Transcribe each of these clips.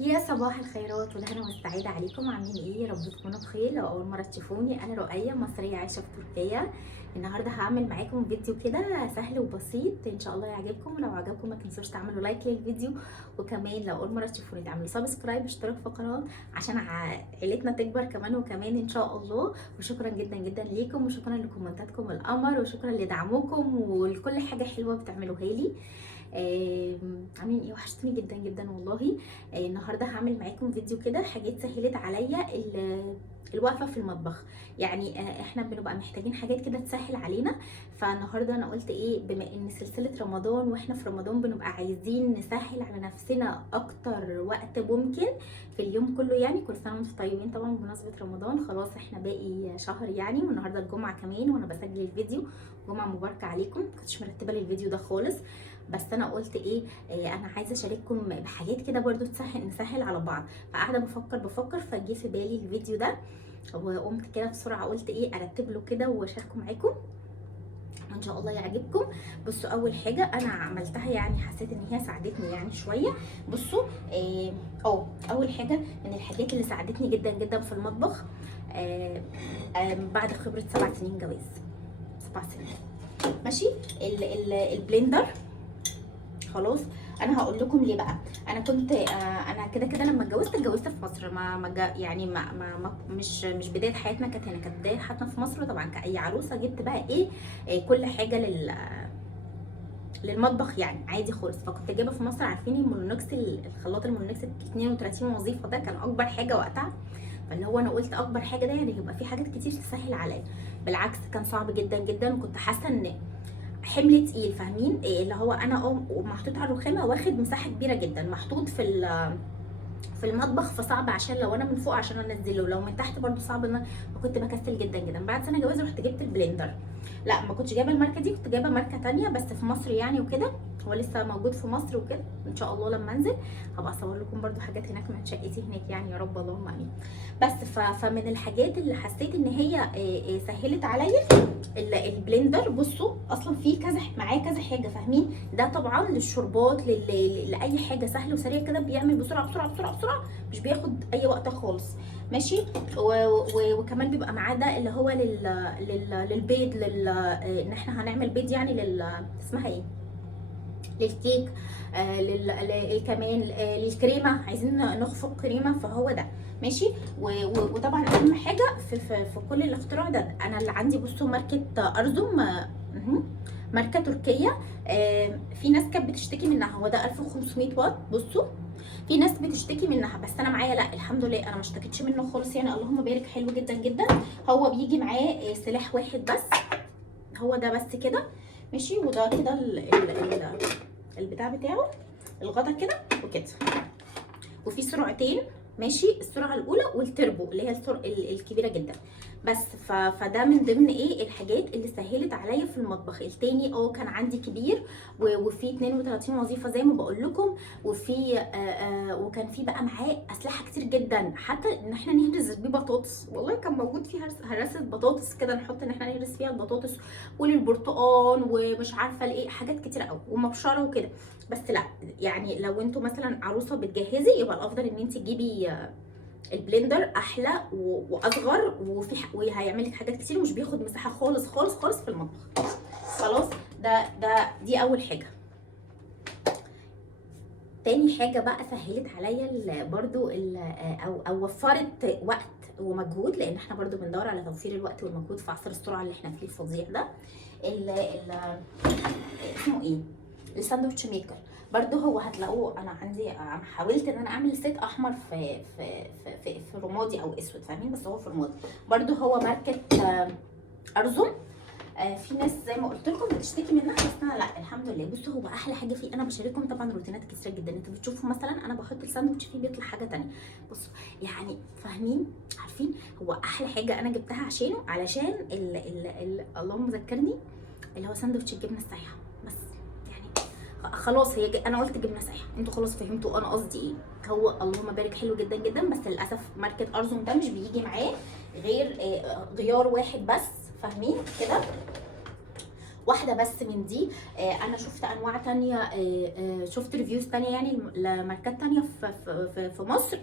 يا صباح الخيرات والهنا والسعادة عليكم. عاملين ايه؟ يا رب تكونوا بخير. لو اول مرة تشوفوني، انا رؤية مصرية عايشة في تركيا. النهاردة هعمل معاكم فيديو كده سهل وبسيط، ان شاء الله يعجبكم. ولو عجبكم ما تنسوش تعملوا لايك للفيديو، وكمان لو اول مرة تشوفوني تعملوا سبسكرايب واشتراك في القناة عشان عيلتنا تكبر كمان وكمان ان شاء الله. وشكرا جدا جدا ليكم، وشكرا لكومنتاتكم القمر، وشكرا لدعمكم ولكل حاجة حلوة بتعملوها لي. عاملين ايه؟ وحشتوني جدا جدا والله. النهارده هعمل معاكم فيديو كده حاجات سهلت عليا الوقفه في المطبخ. يعني احنا بنبقى محتاجين حاجات كده تسهل علينا. فالنهارده انا قلت ايه، بما ان سلسله رمضان واحنا في رمضان بنبقى عايزين نسهل على نفسنا اكتر وقت ممكن في اليوم كله. يعني كل سنه وانتم طيبين طبعا بمناسبه رمضان، خلاص احنا باقي شهر يعني، والنهارده الجمعه كمان وانا بسجل الفيديو. جمعه مباركه عليكم. كنتش مرتبه للفيديو ده خالص، بس انا قلت ايه، انا عايزه اشارككم بحاجات كده برضو نسهل على بعض. فقاعده بفكر فجه في بالي الفيديو ده، وقمت كده بسرعه قلت ايه ارتب له كده واشاركه معاكم وان شاء الله يعجبكم. بصوا، اول حاجه انا عملتها يعني حسيت ان هي ساعدتني يعني شويه. بصوا، اول حاجه من الحاجات اللي ساعدتني جدا جدا في المطبخ، بعد خبره 7 سنين جواز. 7 سنين ماشي. البلندر. خلاص، انا هقول لكم ليه بقى. انا كنت انا كده كده لما اتجوزت في مصر. يعني مش بدايه حياتنا كانت هنا، كانت بدايه حياتنا في مصر. طبعا كاي عروسه جبت بقى ايه، كل حاجه للمطبخ يعني عادي خالص. فكنت جايبه في مصر، عارفين المولونكس، الخلاط المولونكس 32 وظيفه ده كان اكبر حاجه وقتها. فاللي هو انا قلت اكبر حاجه ده يعني هيبقى في حاجات كتير تسهل عليا. بالعكس كان صعب جدا جدا، وكنت حاسه ان حمل تقيل. فاهمين إيه اللي هو انا ومحطوط على الرخامه، واخد مساحه كبيره جدا، محطوط في المطبخ. فصعب عشان لو انا من فوق عشان انزله، لو من تحت برده صعب. ان فكنت بكسل جدا جدا. بعد سنه جواز رحت جبت البلندر. لا، ما كنتش جايبه الماركه دي، كنت جايبه ماركه تانية بس في مصر يعني وكده. هو لسه موجود في مصر وكده. ان شاء الله لما انزل هبقى اصور لكم برده حاجات هناك من شقتي هناك يعني، يا رب اللهم امين. بس فمن الحاجات اللي حسيت ان هي سهلت عليا البلندر. بصوا، اصلا في كذا معاه كذا حاجه. فاهمين؟ ده طبعا للشربات، لاي حاجه سهل وسريع كده، بيعمل بسرعه بسرعه بسرعه بسرعه، مش بياخد اي وقت خالص. ماشي. وكمان بيبقى معاه ده اللي هو للبيض، ان احنا هنعمل بيض يعني اسمها ايه، للكيك. كمان للكريمه، عايزين نخفق كريمه، فهو ده. ماشي. وطبعا اهم حاجه في كل الاختراع ده، انا اللي عندي بصوا ماركه ارزم. ماركه تركيه. في ناس كانت بتشتكي منها، هو ده 1500 واط. بصوا، في ناس بتشتكي منها بس انا معايا لا الحمد لله انا ما اشتكيتش منه خالص يعني، اللهم بارك، حلو جدا جدا. هو بيجي معاه سلاح واحد بس، هو ده بس كده. ماشي. وده كده البتاع بتاعه، الغطا كده وكده. وفي سرعتين، ماشي، السرعه الاولى والتربو اللي هي السرعه الكبيره جدا. بس فده من ضمن ايه الحاجات اللي سهلت عليا في المطبخ. التاني كان عندي كبير، وفي 32 وظيفه زي ما بقول لكم. وفي وكان في بقى معاه اسلحه كتير جدا، حتى ان احنا نهرس بيه بطاطس. والله كان موجود فيه هرسه بطاطس كده، نحط ان احنا نهرس فيها البطاطس وللبرتقال ومش عارفه لايه، حاجات كتير قوي، ومبشره وكده. بس لا، يعني لو انتوا مثلا عروسه بتجهزي، يبقى الافضل ان انت تجيبي البلندر، احلى واصغر، وهيعمل لك حاجات كتير، ومش بياخد مساحه خالص خالص خالص في المطبخ. خلاص، دي اول حاجه. تاني حاجه بقى سهلت عليا برضو او وفرت وقت ومجهود، لان احنا برضو بندور على توفير الوقت والمجهود في عصر السرعه اللي احنا فيه الفظيع ده. اسمه ايه، الساندوتش ميكر. برضو هو هتلاقوه، انا عندي حاولت ان انا اعمل سيت احمر في رمادي او اسود، فاهمين؟ بس هو في رمادي. برضو هو ماركه ارزم. في ناس زي ما قلت لكم بتشتكي منها، بس انا لا الحمد لله. بصوا، هو احلى حاجه فيه، انا بشارككم طبعا روتينات كتيره جدا. انتوا بتشوفوا مثلا انا بحط الساندوتش فيه بيطلع حاجه تانية. بصوا يعني، فاهمين؟ عارفين؟ هو احلى حاجه انا جبتها علشان اللهم ذكرني، اللي هو ساندوتش الجبنه السايحه. بس يعني خلاص، انا قلت جبنه سايحه، انتوا خلاص فهمتوا انا قصدي ايه. هو اللهم بارك حلو جدا جدا، بس للاسف ماركه ارزم ده مش بيجي معاه غير غيار واحد بس، فاهمين كده؟ واحده بس من دي. انا شفت انواع تانية، شفت ريفيوز تانية يعني لماركات تانية في مصر،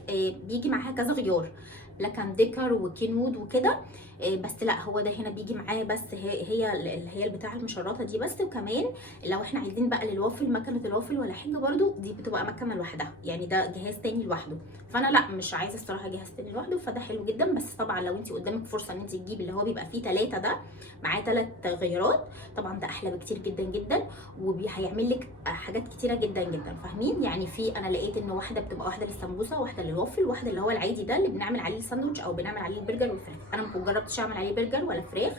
بيجي معاها كذا غيار، بلاك اند ديكر وكينوود وكده. بس لا، هو ده هنا بيجي معاه بس هي اللي هي البتاعه المشرطه دي بس. وكمان لو احنا عايزين بقى للوافل، مكنه الوافل ولا حاجه برده، دي بتبقى مكنه لوحدها يعني، ده جهاز تاني لوحده. فانا لا، مش عايزه الصراحه جهاز تاني لوحده، فده حلو جدا. بس طبعا لو انت قدامك فرصه ان انت تجيبي اللي هو بيبقى فيه 3 ده، معاه 3 غيارات، طبعا ده احلى بكتير جدا جدا، وهيعمل لك حاجات كتيره جدا جدا، فاهمين يعني. في انا لقيت ان واحده بتبقى واحده للسمبوسه، واحده للوافل، واحده اللي هو العادي ده اللي بنعمل عليه الساندوتش او بنعمل عليه البرجر والفراخ. انا ما جربتش اعمل عليه برجر ولا فراخ،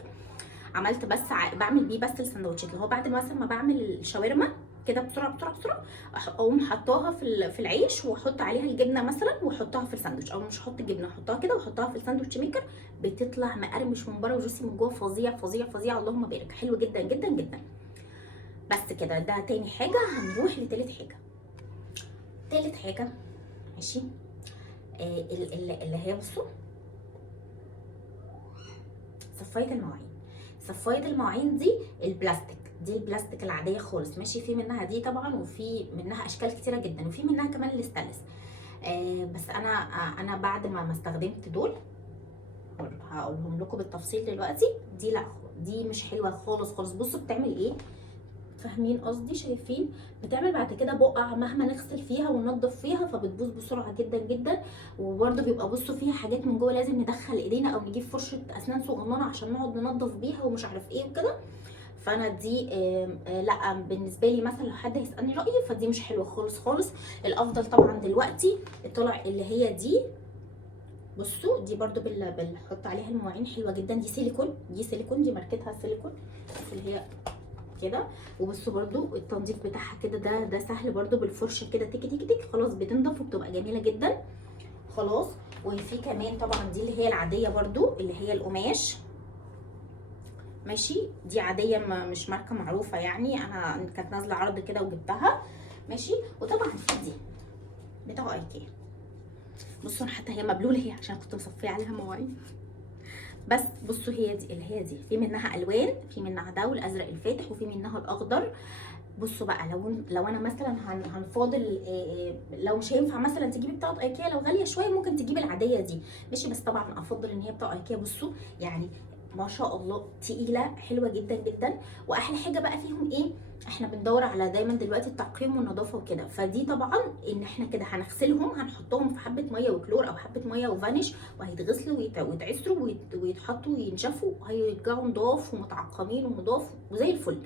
عملت بس بعمل بيه بس السندوتشات، اللي هو بعد مثلا ما بعمل الشاورما كده بسرعه بسرعه بسرعه، اقوم حطاها في العيش، واحط عليها الجبنه مثلا واحطها في الساندوتش، او مش احط الجبنه، احطها كده واحطها في الساندوتش ميكر، بتطلع مقرمش من بره وجوسي من جوه، فظيع فظيع فظيع، اللهم بارك، حلو جدا جدا جدا. بس كده، ده تاني حاجه. هنروح لتالت حاجه. تالت حاجه ماشي، اللي هي بصوا، صفايه المواعين. صفايه المواعين دي البلاستيك، دي البلاستيك العاديه خالص ماشي، في منها دي طبعا، وفي منها اشكال كتيره جدا، وفي منها كمان الاستانلس. بس انا بعد ما استخدمت دول، هقولهم لكم بالتفصيل دلوقتي. دي لا، دي مش حلوه خالص خالص. بصوا بتعمل ايه، فاهمين قصدي؟ شايفين؟ بتعمل بعد كده بقع مهما نغسل فيها وننضف فيها، فبتبوظ بسرعه جدا جدا. وبرده بيبقى بصوا فيها حاجات من جوه، لازم ندخل ايدينا او نجيب فرشه اسنان صغننه عشان نقعد ننضف بيها ومش عارف ايه وكده. فانا دي لا، بالنسبه لي مثلا لو حد هيسالني رايي، فدي مش حلوه خالص خالص. الافضل طبعا دلوقتي طلع اللي هي دي. بصوا دي برده بنحط عليها المواعين، حلوه جدا. دي سيليكون، دي سيليكون، دي ماركتها سيليكون اللي هي كده. وبصوا برده التنظيف بتاعها كده، ده سهل برده، بالفرشه كده تيكي تيكي تيكي خلاص بتنضف وبتبقى جميله جدا خلاص. وفي كمان طبعا دي اللي هي العاديه برده، اللي هي القماش ماشي، دي عاديه، مش ماركه معروفه يعني، انا كانت نازله عرض كده وجبتها ماشي. وطبعا في دي بتاع ايكيا. بصوا انا حتى هي مبلوله هي عشان كنت مصفيه عليها مواعين. بس بصوا هي دي اللي هي دي، في منها الوان، في منها ده والازرق الفاتح، وفي منها الاخضر. بصوا بقى، لو انا مثلا هنفاضل، لو مش هينفع مثلا تجيبي بتاعه ايكيا، لو غاليه شويه ممكن تجيبي العاديه دي ماشي، بس طبعا افضل ان هي بتاعه ايكيا. بصوا يعني ما شاء الله تقيله، حلوه جدا جدا. واحلى حاجه بقى فيهم ايه، احنا بندور على دايما دلوقتي التعقيم والنظافه وكده، فدي طبعا ان احنا كده هنغسلهم، هنحطهم في حبه ميه وكلور او حبه ميه وفانيش، وهيتغسلوا ويتعسروا ويتحطوا وينشفوا، وهيرجعوا نضاف ومتعقمين ونضاف وزي الفل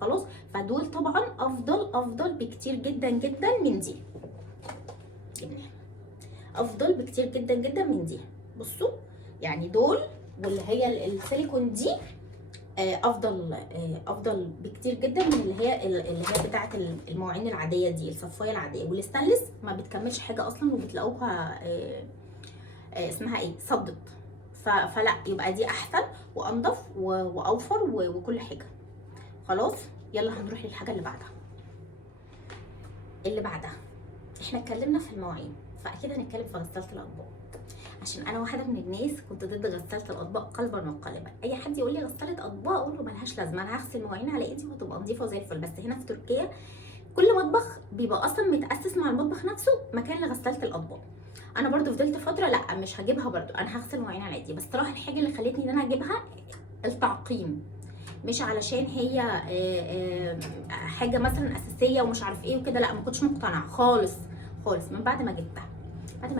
خلاص. فدول طبعا افضل بكتير جدا جدا من دي، افضل بكتير جدا جدا من دي. بصوا يعني دول، واللي هي السيليكون دي افضل بكتير جدا من اللي هي بتاعه المواعين العاديه دي، الصفايه العاديه. والستانلس ما بتكملش حاجه اصلا، وبتلاقوها اسمها ايه، صدت. فلا، يبقى دي احسن وانضف واوفر وكل حاجه خلاص. يلا هنروح للحاجه اللي بعدها. احنا اتكلمنا في المواعين، فاكيد هنتكلم في غساله الاطباق، عشان انا واحده من الناس كنت ضد غساله الاطباق قلبا وقالبا. اي حد يقول لي غساله اطباق اقول له ملهاش لازمه، انا هغسل مواعين على ايدي وهتبقى نظيفه زي الفل. بس هنا في تركيا كل مطبخ بيبقى اصلا متاسس مع المطبخ نفسه مكان لغساله الاطباق. انا برضو فضلت فتره لا مش هجيبها، برضو انا هغسل مواعين على ايدي. بس صراحه الحاجه اللي خلتني ان انا اجيبها التعقيم، مش علشان هي حاجه مثلا اساسيه ومش عارف ايه وكده، لا ما كنتش مقتنعه خالص خالص. من بعد ما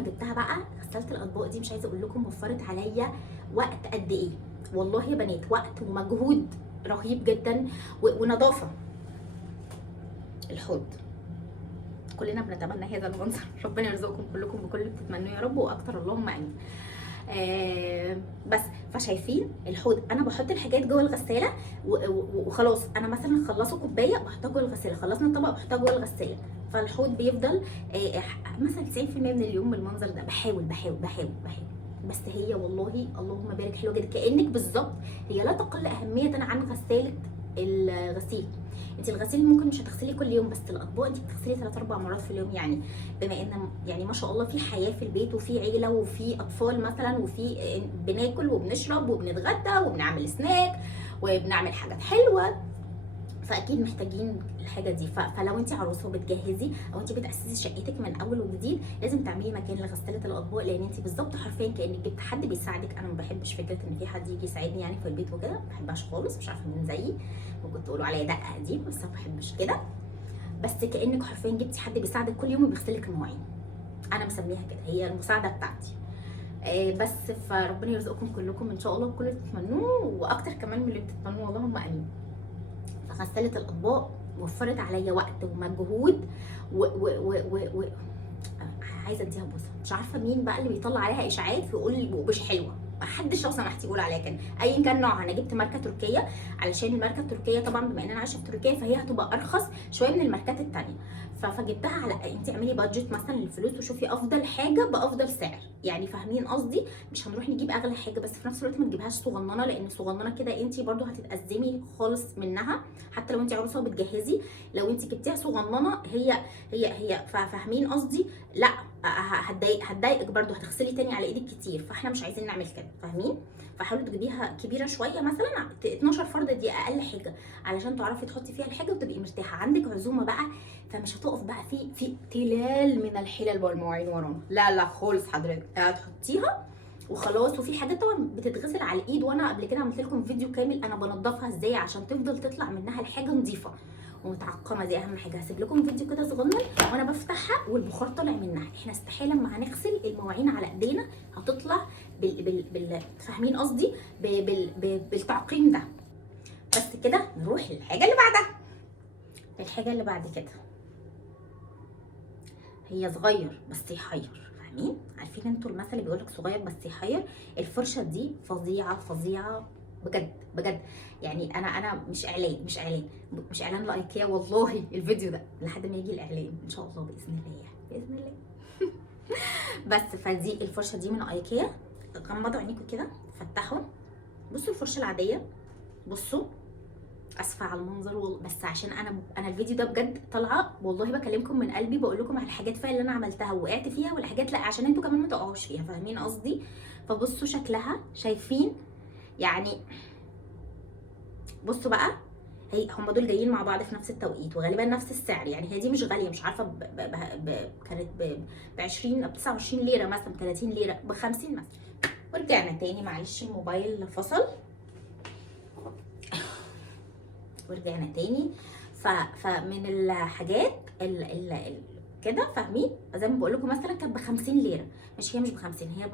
جبتها بقى غساله الاطباق دي، مش عايزه اقول لكم وفرت عليا وقت قد ايه، والله يا بنات، وقت ومجهود رهيب جدا ونظافه. الحوض كلنا بنتمنى هذا المنظر، ربنا يرزقكم كلكم بكل اللي بتتمنوه يا رب واكتر، اللهم امين. بس فشايفين الحوض، انا بحط الحاجات جوه الغساله وخلاص. انا مثلا خلصوا كوبايه بحطها جوه الغساله، خلصنا طبق بحطها جوه الغساله، فالحوض بيفضل مثلا 90% من اليوم بالمنظر ده. بحاول بحاول بحاول بحاول، بس هي والله اللهم بارك حلوه جدا، كانك بالظبط هي لا تقل اهميه عن غساله الغسيل. انت الغسيل ممكن مش هتغسلي كل يوم، بس الاطباق انت بتغسلي 3 4 مرات في اليوم يعني. بما ان يعني ما شاء الله في حياه في البيت، وفي عيله وفي اطفال مثلا، وفي بناكل وبنشرب وبنتغدى وبنعمل سناك وبنعمل حاجات حلوه، فاكيد محتاجين الحاجه دي. فلو انت عروسه وبتجهزي او انت بتاسسي شقتك من اول وجديد، لازم تعملي مكان لغساله الاطباق، لان انت بالظبط حرفيا كانك جبت حد بيساعدك. انا ما بحبش فكره ان في حد يجي يساعدني يعني في البيت وكده، ما بحبهاش خالص، مش عارفه مين زيي ممكن تقولوا عليا دقه قديم، بس انا ما بحبش كده. بس كانك حرفيا جبتي حد بيساعدك كل يوم وبيغسل لك المواعين، انا مسميها كده، هي المساعده بتاعتي. بس فربنا يرزقكم كلكم ان شاء الله بكل اللي تتمنوه واكتر كمان من اللي بتتمنوه، اللهم امين. فغسالة الاطباق وفرت عليا وقت ومجهود و عايزه اديها بوسه. مش عارفه مين بقى اللي بيطلع عليها اشاعات ويقول لي مش حلوه، ما حدش لو سمحتي يقول عليها كده ايا كان نوعها. انا جبت ماركه تركيه علشان الماركه التركيه طبعا بما ان انا عايشه في تركيا فهي هتبقى ارخص شويه من الماركات الثانيه. فجبتها على انت اعملي بادجت مثلا للفلوس وشوفي افضل حاجه بافضل سعر، يعني فاهمين قصدي؟ مش هنروح نجيب اغلى حاجه بس في نفس الوقت ما تجيبهاش صغننه، لان صغننه كده انت برده هتتأزمي خالص منها. حتى لو انت عروسه وبتجهزي، لو انت جبتيها صغننه هي فاهمين قصدي؟ لا هتضايقك برده، هتغسلي تاني على ايدك كتير، فاحنا مش عايزين نعمل كده، فاهمين؟ فحاولوا تجيبيها كبيره شويه، مثلا 12 فرد دي اقل حاجه علشان تعرفي تحطي فيها الحاجه وتبقي مرتاحه. عندك عزومه بقى فمش هتقف بقى في تلال من الحلل والمواعين ورانا، لا خالص حضرتك هتحطيها وخلاص. وفي حاجات طبعا بتتغسل على الايد، وانا قبل كده عملت لكم فيديو كامل انا بنضفها ازاي عشان تفضل تطلع منها الحاجه نظيفه ومتعقمه، دي اهم حاجه. هسيب لكم فيديو كده صغنن وانا بفتحها والبخار طالع منها. احنا استحاله لما هنغسل المواعين على ايدينا هتطلع فاهمين قصدي؟ بالتعقيم ده. بس كده نروح للحاجه اللي بعدها. الحاجه اللي بعد كده هي صغير بس يحير، فاهمين؟ عارفين انتوا المثل اللي بيقولك صغير بس يحير؟ الفرشه دي فظيعه بجد. يعني انا مش اعلان لايكيا والله الفيديو ده لحد ما يجي الاعلان ان شاء الله باذن الله بس فدي الفرشه دي من ايكيا. غمضوا عينيكم كده، فتحوا، بصوا الفرشه العاديه، بصوا اسفه على المنظر بس عشان انا الفيديو ده بجد طالعه والله بكلمكم من قلبي، بقول لكم على الحاجات فعلا اللي انا عملتها وقعت فيها والحاجات لا عشان انتوا كمان ما تقعوش فيها، فاهمين قصدي؟ فبصوا شكلها، شايفين يعني؟ بصوا بقى، هم دول جايين مع بعض في نفس التوقيت وغالبا نفس السعر، يعني هي دي مش غاليه، مش عارفه كانت ب 20 ب 29 ليره مثلا، 30 ليره، ب 50 مثلا. ورجعنا تاني، معلش الموبايل فصل. ورجعنا تاني. فمن الحاجات كده فاهمين؟ زي ما بقول لكم مثلا كانت ب 50 ليره، هي مش ب 50، هي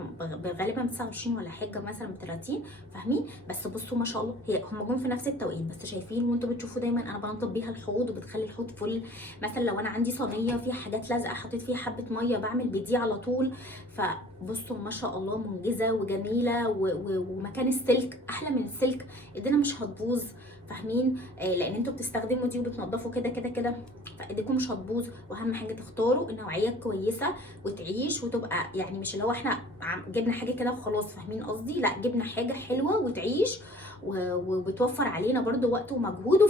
غالبا ب 29 ولا حاجه، مثلا ب 30، فاهمين؟ بس بصوا ما شاء الله هم جم في نفس التوقيت. بس شايفين وانتوا بتشوفوا دايما انا بنضف بيها الحوض وبتخلي الحوض فل. مثلا لو انا عندي صينيه فيها حاجات لازقه حطيت فيها حبه ميه بعمل بدي على طول. فبصوا ما شاء الله منجزه وجميله ومكان السلك احلى من السلك، ايدينا مش هتبوظ، فاهمين؟ لان انتوا بتستخدموا دي وبتنضفوا كده فايديكم مش هتبوظ. واهم حاجه تختاروا النوعيه كويسه وتعيش وتبقى، يعني مش اللي هو احنا جبنا حاجه كده وخلاص، فاهمين قصدي؟ لا جبنا حاجه حلوه وتعيش وبتوفر علينا برده وقت ومجهود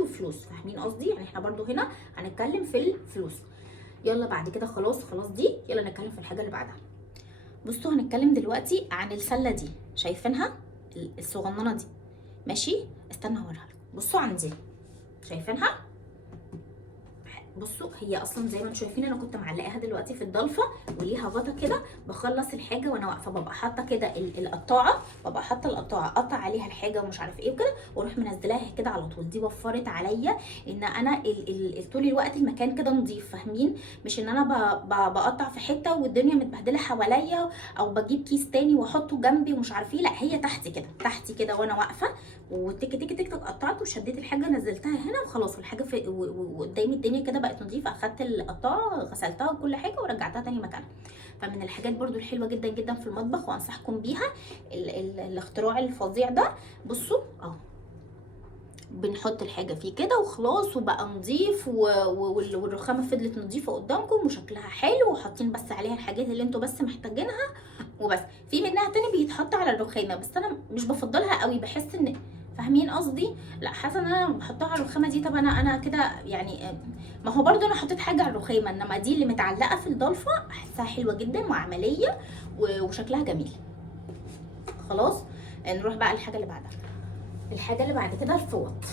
وفلوس، فاهمين قصدي؟ يعني احنا برده هنا هنتكلم في الفلوس. يلا بعد كده خلاص دي، يلا نتكلم في الحاجه اللي بعدها. بصوا هنتكلم دلوقتي عن السله دي، شايفينها الصغننه دي؟ ماشي، استنى اوريها لكم. بصوا عندي، شايفينها؟ بصوا هي اصلا زي ما انتم شايفين انا كنت معلقاها دلوقتي في الضلفه وليها غطا كده، بخلص الحاجه وانا واقفه ببقى حاطه كده القطاعه، اقطع عليها الحاجه ومش عارف ايه وكده واروح منزلاها كده على طول. دي وفرت عليا ان انا طول الوقت المكان كده نظيف، فاهمين؟ مش ان انا بقطع في حته والدنيا متبهدله حواليا او بجيب كيس تاني واحطه جنبي ومش عارف ايه، لا هي تحتي كده وانا واقفه وتك قطعت وشديت الحاجه نزلتها هنا وخلاص، والحاجه وقدامي الدنيا كده بقت نظيفه. اخدت القطاعه غسلتها وكل حاجه ورجعتها تاني مكانها. فمن الحاجات برده الحلوه جدا في المطبخ وانصحكم بيها الاختراع الفظيع ده. بصوا اهو، بنحط الحاجه فيه كده وخلاص وبقى نظيف والرخامه فضلت نظيفه قدامكم وشكلها حلو، وحاطين بس عليها الحاجات اللي انتوا بس محتاجينها وبس. في منها تاني بيتحط على الرخامه بس انا مش بفضلها قوي، بحس ان، فاهمين قصدي؟ لا حاسه ان انا بحطها على الرخامه دي. طب انا كده يعني، ما هو برده انا حطيت حاجه على الرخامه، انما دي اللي متعلقه في الضلفه احسها حلوه جدا وعمليه وشكلها جميل. خلاص نروح بقى الحاجه اللي بعدها. الحاجه اللي بعد كده الفوط.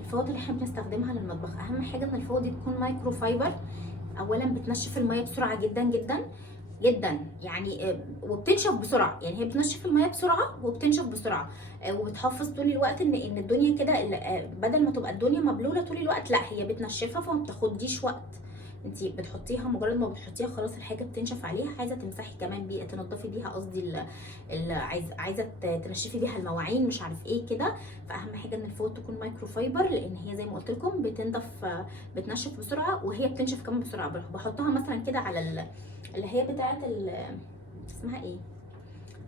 الفوط اللي احنا بنستخدمها للمطبخ، اهم حاجه ان الفوط دي تكون مايكرو فايبر. اولا بتنشف الميه بسرعه جدا جدا جدا يعني، وبتنشف بسرعه، يعني هي بتنشف الميه بسرعه وبتنشف بسرعه، وبتحافظ طول الوقت ان الدنيا كده، بدل ما تبقى الدنيا مبلوله طول الوقت، لا هي بتنشفها فما بتاخديش وقت. انتي بتحطيها، مجرد ما بتحطيها خلاص الحاجه بتنشف عليها. عايزه تمسحي كمان بيها، تنضفي بيها قصدي، عايزه تنشفي بيها المواعين مش عارف ايه كده. فاهم حاجه ان الفوط تكون مايكرو فايبر، لان هي زي ما قلت لكم بتنضف، بتنشف بسرعه، وهي بتنشف كمان بسرعه. بحطها مثلا كده على اللي هي بتاعه اسمها ايه،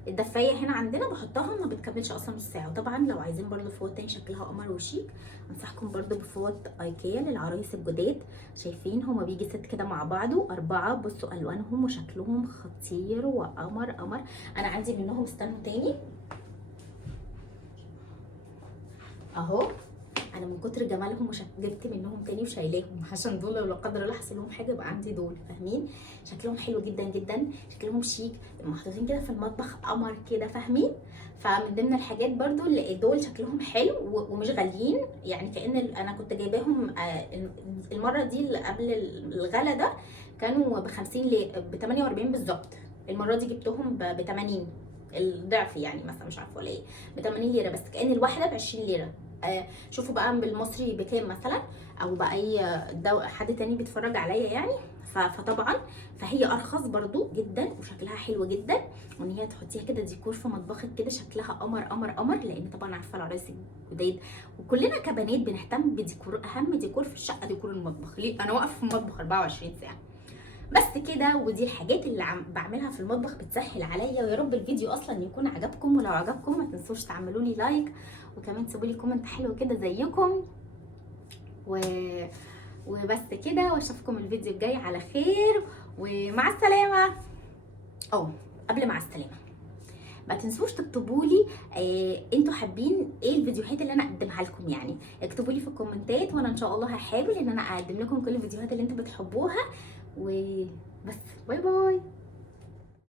الدفايه هنا عندنا، بحطها ما بتكملش اصلا نص ساعه. وطبعا لو عايزين برضو فوط تاني شكلها قمر وشيك، انصحكم برضو بفوط ايكيا للعرايس الجداد. شايفين هما بيجي ست كده مع بعضه 4، بصوا الوانهم وشكلهم خطير وقمر قمر. انا عندي منهم، استنوا تاني اهو. انا من كتر جمالهم جبت منهم تاني وشايلاهم، عشان دول لو لا قدر الله حصل لهم حاجه يبقى عندي دول. فاهمين؟ شكلهم حلو جدا جدا، شكلهم شيك، محطوطين كده في المطبخ قمر كده، فاهمين؟ فمن ضمن الحاجات برضو اللي دول شكلهم حلو ومش غاليين، يعني كأن انا كنت جايباهم المره دي اللي قبل الغلا ده كانوا ب 50 ب 48 بالظبط. المره دي جبتهم ب 80، الضعف يعني، مثلا مش عارفه ولا ايه، ب 80 ليره بس، كأن الواحده ب 20 ليره. شوفوا بقى بالمصري بكام مثلا، او باي حد تاني بيتفرج عليا يعني. فطبعا فهي ارخص برضو جدا، وشكلها حلو جدا، وان هي تحطيها كده ديكور في مطبخك كده شكلها قمر قمر قمر. لان طبعا عارفه العرايس الجداد وكلنا كبنات بنهتم بديكور، اهم ديكور في الشقه ديكور المطبخ. ليه؟ انا واقفه في المطبخ 24 ساعه بس كده. ودي الحاجات اللي بعملها في المطبخ بتسهل عليا. ويا رب الفيديو اصلا يكون عجبكم، ولو عجبكم ما تنسوش تعملوا لي لايك، وكمان تسيبوا لي كومنت حلو كده زيكم وبس كده. واشوفكم الفيديو الجاي على خير، ومع السلامه. قبل مع السلامه ما تنسوش تكتبوا لي انتوا حابين ايه الفيديوهات اللي انا اقدمها لكم. يعني اكتبوا لي في الكومنتات، وانا ان شاء الله هحاول ان انا اقدم لكم كل الفيديوهات اللي انتوا بتحبوها. وبس، باي باي.